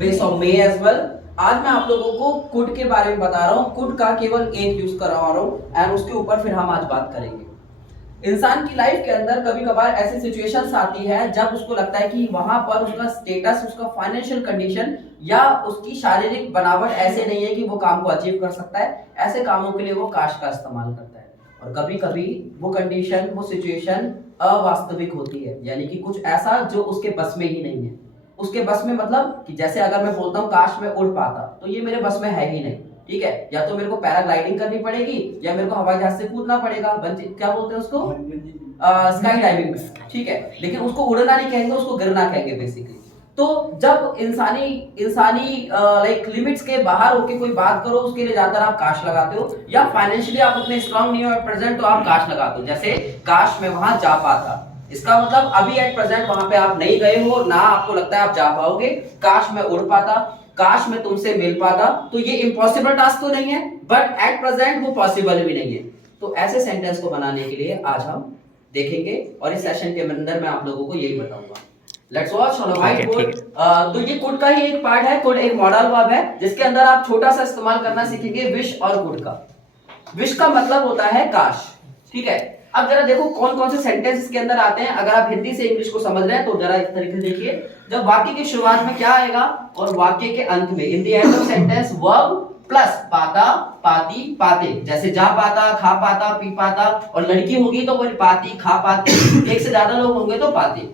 Base of may as well. आज मैं आप लोगों को कुड के बारे में बता रहा हूँ, कुड का केवल एक यूज करवा रहा हूँ एंड उसके ऊपर फिर हम आज बात करेंगे। इंसान की लाइफ के अंदर कभी कभार ऐसी सिचुएशंस आती है जब उसको लगता है कि वहां पर उसका स्टेटस, उसका फाइनेंशियल कंडीशन या उसकी शारीरिक बनावट ऐसे नहीं है कि वो काम को अचीव कर सकता है। ऐसे कामों के लिए वो काश का इस्तेमाल करता है और कभी कभी वो कंडीशन, वो सिचुएशन अवास्तविक होती है, यानी कि कुछ ऐसा जो उसके बस में ही नहीं है। उसके बस में मतलब कि जैसे अगर मैं बोलता हूँ काश मैं उड़ पाता, तो ये मेरे बस में है ही नहीं। ठीक है, या तो मेरे को पैराग्लाइडिंग करनी पड़ेगी या मेरे को हवाई जहाज से कूदना पड़ेगा, क्या बोलते हैं उसको, स्काई डाइविंग में। ठीक है, लेकिन उसको उड़ना नहीं कहेंगे, उसको गिरना कहेंगे बेसिकली। तो जब इंसानी लाइक लिमिट्स के बाहर होके कोई बात करो, उसके लिए ज्यादातर आप काश लगाते हो, या फाइनेंशियली आप उतने स्ट्रांग नहीं हो एट प्रेजेंट तो आप काश लगाते हो। जैसे काश मैं वहां जा पाता, इसका मतलब अभी एट प्रेजेंट वहां पे आप नहीं गए हो, ना आपको लगता है आप जा पाओगे। काश मैं उड़ पाता, काश मैं तुमसे मिल पाता, तो ये इम्पॉसिबल टास्क तो नहीं है, बट एट प्रेजेंट वो पॉसिबल भी नहीं है। तो ऐसे सेंटेंस को बनाने के लिए आज हम देखेंगे और इस सेशन के अंदर मैं आप लोगों को यही बताऊंगा। Let's watch on white board. तो ये कुड का ही एक पार्ट है। कुड एक मॉडल वर्ब है जिसके अंदर आप छोटा सा इस्तेमाल करना सीखेंगे विश और कुड का। विश का मतलब होता है काश। ठीक है, अब जरा देखो कौन कौन से सेंटेंस इसके अंदर आते हैं। अगर आप हिंदी से इंग्लिश को समझ रहे हैं तो जरा इस तरीके से देखिए, जब वाक्य की शुरुआत में क्या आएगा और वाक्य के अंत में, in the end of sentence verb plus पाता, पाती, पाते। जैसे जा पाता, खा पाता, पी पाता, और लड़की होगी तो वो पाती, खा पाती, एक से ज्यादा लोग होंगे तो पाते।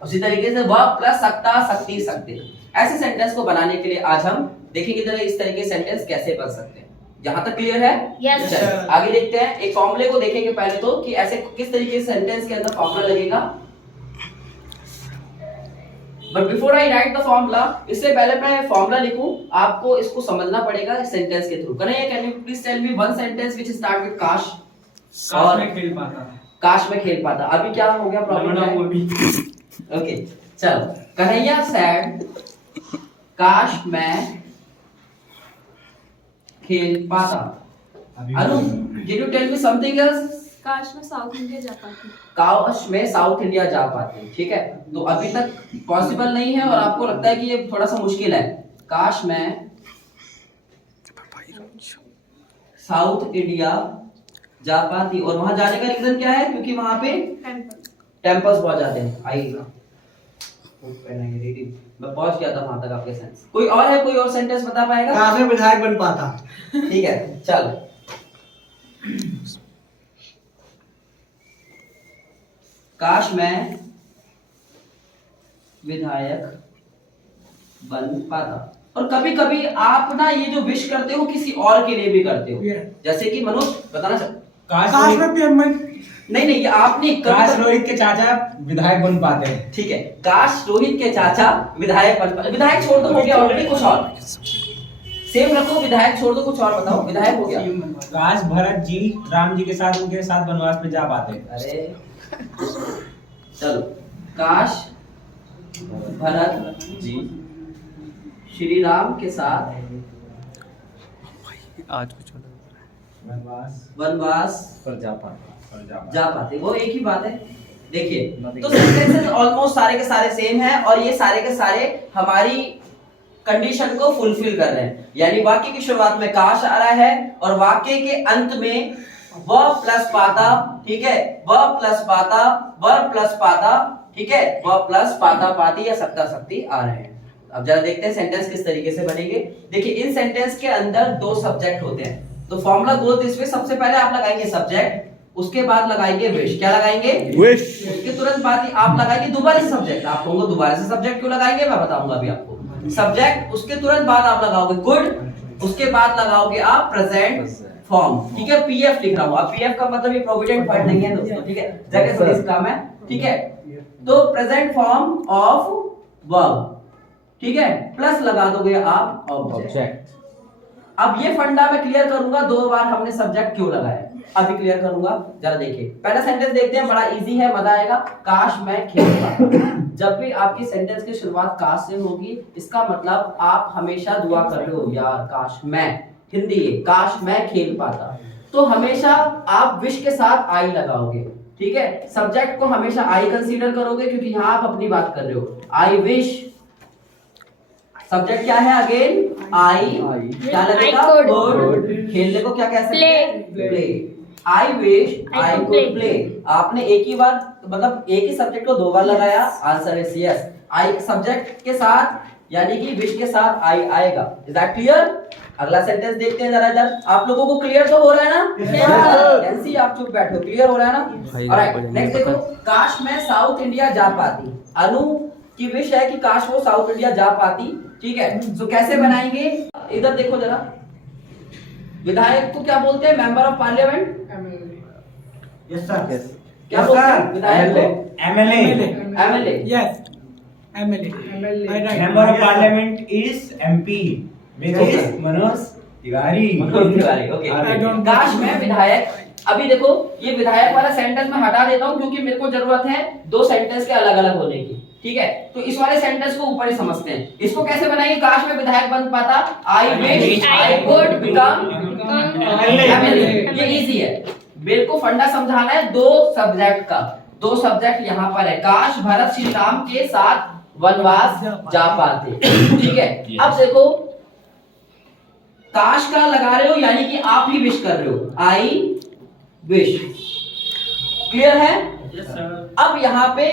उसी तरीके से वर्ब प्लस सकता, सकती, सकते। ऐसे सेंटेंस को बनाने के लिए आज हम देखेंगे जरा इस तरह के सेंटेंस कैसे बन सकते हैं। यहाँ तक क्लियर है? Yes, sir. आगे देखते हैं, एक फॉर्मूले को देखेंगे पहले तो कि ऐसे किस तरीके से सेंटेंस के अंदर फॉर्मूला लगेगा। But before I right the formula, इससे पहले मैं फॉर्मूला लिखूं, आपको इसको समझना पड़ेगा इस सेंटेंस के through. Kanhaiya, can you please tell me one sentence which start with काश? काश में खेल पाता। काश में खेल पाता। अभी क्या हो गया प्रॉब्लम? ओके, चलो। कन्हैया सेड काश मैं खेल पाता। Anu, can you tell me something else? काश में साउथ इंडिया जा पाती। काश में साउथ इंडिया जा पाते। ठीक है, तो अभी तक पॉसिबल नहीं है और आपको लगता है कि ये थोड़ा सा मुश्किल है। काश मैं साउथ इंडिया जा पाती, और वहां जाने का रीजन क्या है? क्योंकि वहां पे टेम्पल्स बहुत जाते हैं। आइएगा, मैं पहुंच गया था वहां तक आपके सेंस। कोई और है, कोई और सेंटेंस बता पाएगा? काश में विधायक बन पाता। ठीक है, चल। काश मैं विधायक बन पाता। और कभी कभी आप ना ये जो विश करते हो किसी और के लिए भी करते हो। जैसे कि मनोज बताना काश में पीएम नहीं, ये आपने काश रोहित के चाचा विधायक बन पाते हैं। ठीक है, काश रोहित के चाचा विधायक बन पाते। विधायक छोड़ दो, हो गया ऑलरेडी। कुछ और सेम रखो, विधायक छोड़ दो, कुछ और बताओ। विधायक हो गया। काश भरत जी राम जी के साथ उनके साथ वनवास में जा पाते। अरे चलो, काश भरत जी श्री राम के साथ आज कुछ वनवास पर जा पाते। वो एक ही बात है। देखिए, तो सेंटेंसेस ऑलमोस्ट सारे के सारे सेम हैं और ये सारे के सारे हमारी कंडीशन को फुलफिल कर रहे हैं। यानी वाक्य की शुरुआत में काश आ रहा है और वाक्य के अंत में वर्ब प्लस पाता। ठीक है, वर्ब प्लस पाता, वर्ब प्लस पाता। ठीक है, वर्ब प्लस पाता, पाती या सकता, सकती आ रहे हैं। अब जरा देखते हैं सेंटेंस किस तरीके से बनेंगे। देखिए, इन सेंटेंस के अंदर दो सब्जेक्ट होते हैं, तो फॉर्मूला गोज दिस वे। सबसे पहले आप लगाएंगे सब्जेक्ट, उसके बाद लगाएंगे विश। क्या लगाएंगे? विश। उसके तुरंत बाद ही आप लगाएंगे दोबारा से सब्जेक्ट। आप कहोगे दोबारा से सब्जेक्ट क्यों लगाएंगे, मैं बताऊंगा अभी आपको। सब्जेक्ट, उसके तुरंत बाद आप लगाओगे गुड, उसके बाद लगाओगे आप प्रेजेंट फॉर्म। ठीक है, पीएफ लिख रहा हूं। अब पीएफ का मतलब ये प्रोविडेंट फंड नहीं है दोस्तों। ठीक है, जगह थोड़ी सी काम है। ठीक है, तो प्रेजेंट फॉर्म ऑफ वर्ब। ठीक है, प्लस लगा दोगे आप ऑब्जेक्ट। अब ये फंडा मैं क्लियर करूंगा, दो बार हमने सब्जेक्ट क्यों लगाया, अभी क्लियर करूंगा। जरा देखिए, पहला सेंटेंस देखते हैं, बड़ा इजी है, मजा आएगा। काश मैं खेल पाता। जब भी आपकी सेंटेंस की शुरुआत काश से होगी, इसका मतलब आप हमेशा दुआ कर रहे हो, यार काश मैं, हिंदी है, काश मैं खेल पाता। तो हमेशा आप विश के साथ आई लगाओगे। ठीक है, सब्जेक्ट को हमेशा आई कंसीडर करोगे क्योंकि यहाँ आप अपनी बात कर रहे हो। आई विश सब्जेक्ट क्या है अगेन आई, क्या लगेगा I could. could, खेलने को क्या कह सकते हैं play. I wish I could could play. Play, आपने एक ही बार मतलब एक ही सब्जेक्ट को दो बार लगाया, answer is yes. I subject के साथ यानी कि विश के साथ आई आएगा। Is that clear? अगला सेंटेंस देखते हैं जरा इधर, आप लोगों को क्लियर तो हो रहा है ना? एनसी आप चुप बैठो, क्लियर हो रहा है ना? ऑलराइट, नेक्स्ट देखो, काश मैं साउथ इंडिया जा पाती। अनु की विश है कि काश वो साउथ इंडिया जा पाती, ठीक है? तो कैसे बनाएंगे, इधर देखो जरा, विधायक को क्या बोलते हैं? Member of parliament. Yes sir. क्या बोलते हैं विधायक को? MLA. MLA. Yes. MLA. Right. Member of parliament is MP which Okay. is Manoj Tiwari. Okay. I don't- काश मैं विधायक, अभी देखो ये विधायक वाला सेंटेंस मैं हटा देता हूँ क्योंकि मेरे को जरूरत है दो सेंटेंस के अलग अलग होने की, ठीक है? तो इस वाले सेंटेंस को ऊपर ही समझते हैं। इसको कैसे बनाएंगे? काश मैं विधायक बन पाता, I wish I could become MLA. ये इजी है, मेरे को फंडा समझाना है दो सब्जेक्ट का। दो सब्जेक्ट यहाँ पर है, काश भरत श्री राम के साथ वनवास जा पाते, ठीक है? अब देखो काश का लगा रहे हो यानी कि आप ही विश कर रहे हो, आई विश। क्लियर है? Yes sir. अब यहाँ पे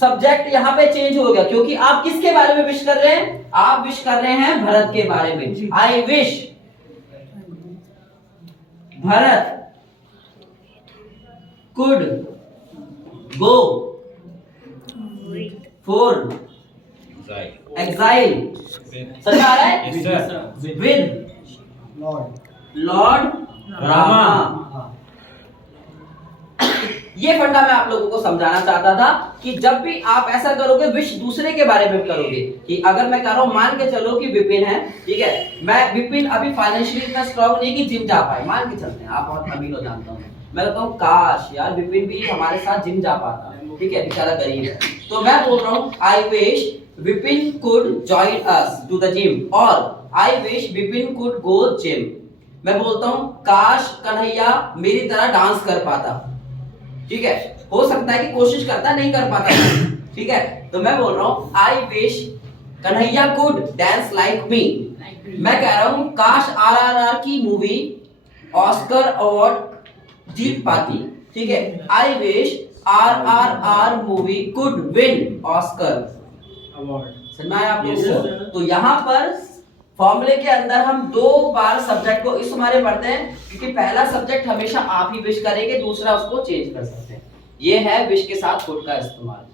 सब्जेक्ट यहाँ पे चेंज हो गया क्योंकि आप किसके बारे में विश कर रहे हैं? आप विश कर रहे हैं भरत के बारे में। I wish Bharat could go for exile. समझ आ रहा है? Yes sir. With Lord Rama. ये फंडा मैं आप लोगों को समझाना चाहता था कि जब भी आप ऐसा करोगे, विश दूसरे के बारे में करोगे, कि अगर मैं कह रहा हूं मान के चलो कि विपिन है, ठीक है? मैं विपिन अभी फाइनेंशियली इतना स्ट्रांग नहीं कि जिम जा पाए, मान के चलते हैं, आप बहुत अमीर हो जानता हूं, मैं कहता हूं काश यार विपिन भी हमारे साथ जिम जा पाता, ठीक है? बेचारा गरीब है। तो मैं बोल रहा हूं I wish Vipin could join us to the gym, और I wish Vipin could go gym. मैं बोलता हूं काश कन्हैया मेरी तरह डांस कर पाता, ठीक है? हो सकता है कि कोशिश करता नहीं कर पाता, ठीक है? तो मैं बोल रहा हूं I wish Kanhaiya could dance like me. मैं कह रहा हूं काश आरआरआर की मूवी ऑस्कर अवार्ड जीत पाती, ठीक है? I wish RRR movie could win Oscar award. समझ में आया आप Yes, लोगों sir. को? तो यहाँ पर फॉर्मूले के अंदर हम दो बार सब्जेक्ट को इस मारे पढ़ते हैं क्योंकि पहला सब्जेक्ट हमेशा आप ही विश करेंगे, दूसरा उसको चेंज कर सकते हैं। ये है विश के साथ कुड का इस्तेमाल।